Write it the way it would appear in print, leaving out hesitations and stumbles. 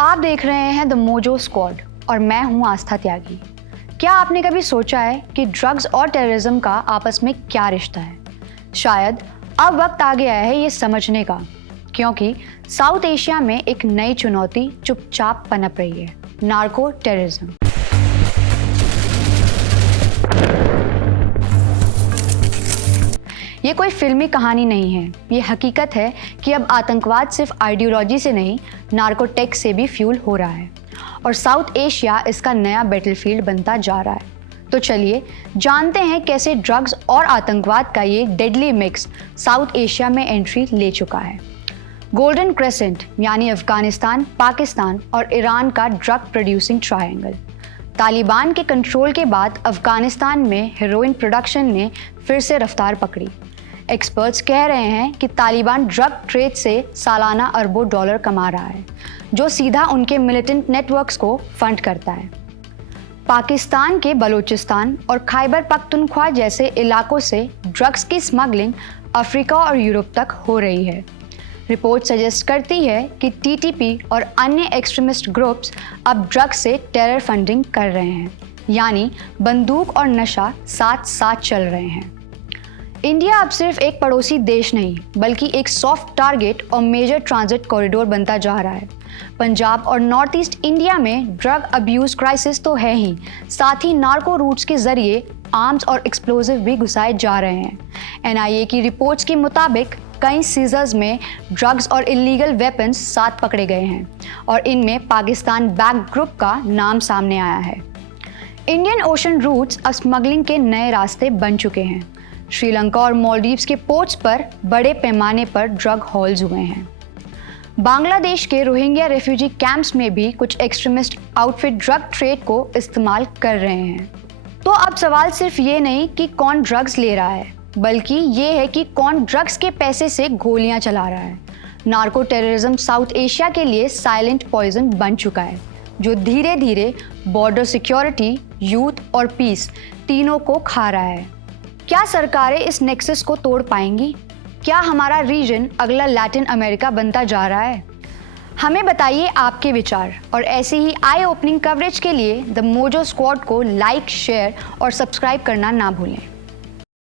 आप देख रहे हैं द मोजो स्क्वाड और मैं हूं आस्था त्यागी। क्या आपने कभी सोचा है कि ड्रग्स और टेररिज्म का आपस में क्या रिश्ता है? शायद अब वक्त आ गया है ये समझने का, क्योंकि साउथ एशिया में एक नई चुनौती चुपचाप पनप रही है, नार्को टेररिज्म। ये कोई फिल्मी कहानी नहीं है, ये हकीकत है कि अब आतंकवाद सिर्फ आइडियोलॉजी से नहीं, नार्कोटेक्स से भी फ्यूल हो रहा है और साउथ एशिया इसका नया बैटलफील्ड बनता जा रहा है। तो चलिए जानते हैं कैसे ड्रग्स और आतंकवाद का ये डेडली मिक्स साउथ एशिया में एंट्री ले चुका है। गोल्डन क्रेसेंट यानी अफगानिस्तान, पाकिस्तान और ईरान का ड्रग प्रोड्यूसिंग ट्रायंगल। तालिबान के कंट्रोल के बाद अफगानिस्तान में हेरोइन प्रोडक्शन ने फिर से रफ्तार पकड़ी। एक्सपर्ट्स कह रहे हैं कि तालिबान ड्रग ट्रेड से सालाना अरबों डॉलर कमा रहा है, जो सीधा उनके मिलिटेंट नेटवर्क्स को फंड करता है। पाकिस्तान के बलूचिस्तान और खैबर पख्तूनख्वा जैसे इलाकों से ड्रग्स की स्मगलिंग अफ्रीका और यूरोप तक हो रही है। रिपोर्ट सजेस्ट करती है कि टीटीपी और अन्य एक्सट्रीमिस्ट ग्रुप्स अब ड्रग्स से टेरर फंडिंग कर रहे हैं, यानी बंदूक और नशा साथ साथ चल रहे हैं। इंडिया अब सिर्फ एक पड़ोसी देश नहीं, बल्कि एक सॉफ्ट टारगेट और मेजर ट्रांजिट कॉरिडोर बनता जा रहा है। पंजाब और नॉर्थ ईस्ट इंडिया में ड्रग अब्यूज क्राइसिस तो है ही, साथ ही नार्को रूट्स के जरिए आर्म्स और एक्सप्लोजिव भी घुसाए जा रहे हैं। एनआईए की रिपोर्ट्स के मुताबिक कई सीजर्स में ड्रग्स और इलीगल वेपन्स साथ पकड़े गए हैं और इनमें पाकिस्तान बैक ग्रुप का नाम सामने आया है। इंडियन ओशन रूट्स अब स्मगलिंग के नए रास्ते बन चुके हैं। श्रीलंका और मालदीव्स के पोर्ट्स पर बड़े पैमाने पर ड्रग हॉल्स हुए हैं। बांग्लादेश के रोहिंग्या रेफ्यूजी कैंप्स में भी कुछ एक्सट्रीमिस्ट आउटफिट ड्रग ट्रेड को इस्तेमाल कर रहे हैं। तो अब सवाल सिर्फ ये नहीं कि कौन ड्रग्स ले रहा है, बल्कि ये है कि कौन ड्रग्स के पैसे से गोलियां चला रहा है। नार्को टेररिज्म साउथ एशिया के लिए साइलेंट पॉइजन बन चुका है, जो धीरे धीरे बॉर्डर सिक्योरिटी, यूथ और पीस तीनों को खा रहा है। क्या सरकारें इस नेक्सस को तोड़ पाएंगी? क्या हमारा रीजन अगला लैटिन अमेरिका बनता जा रहा है? हमें बताइए आपके विचार, और ऐसे ही आई ओपनिंग कवरेज के लिए द मोजो स्क्वाड को लाइक, शेयर और सब्सक्राइब करना ना भूलें।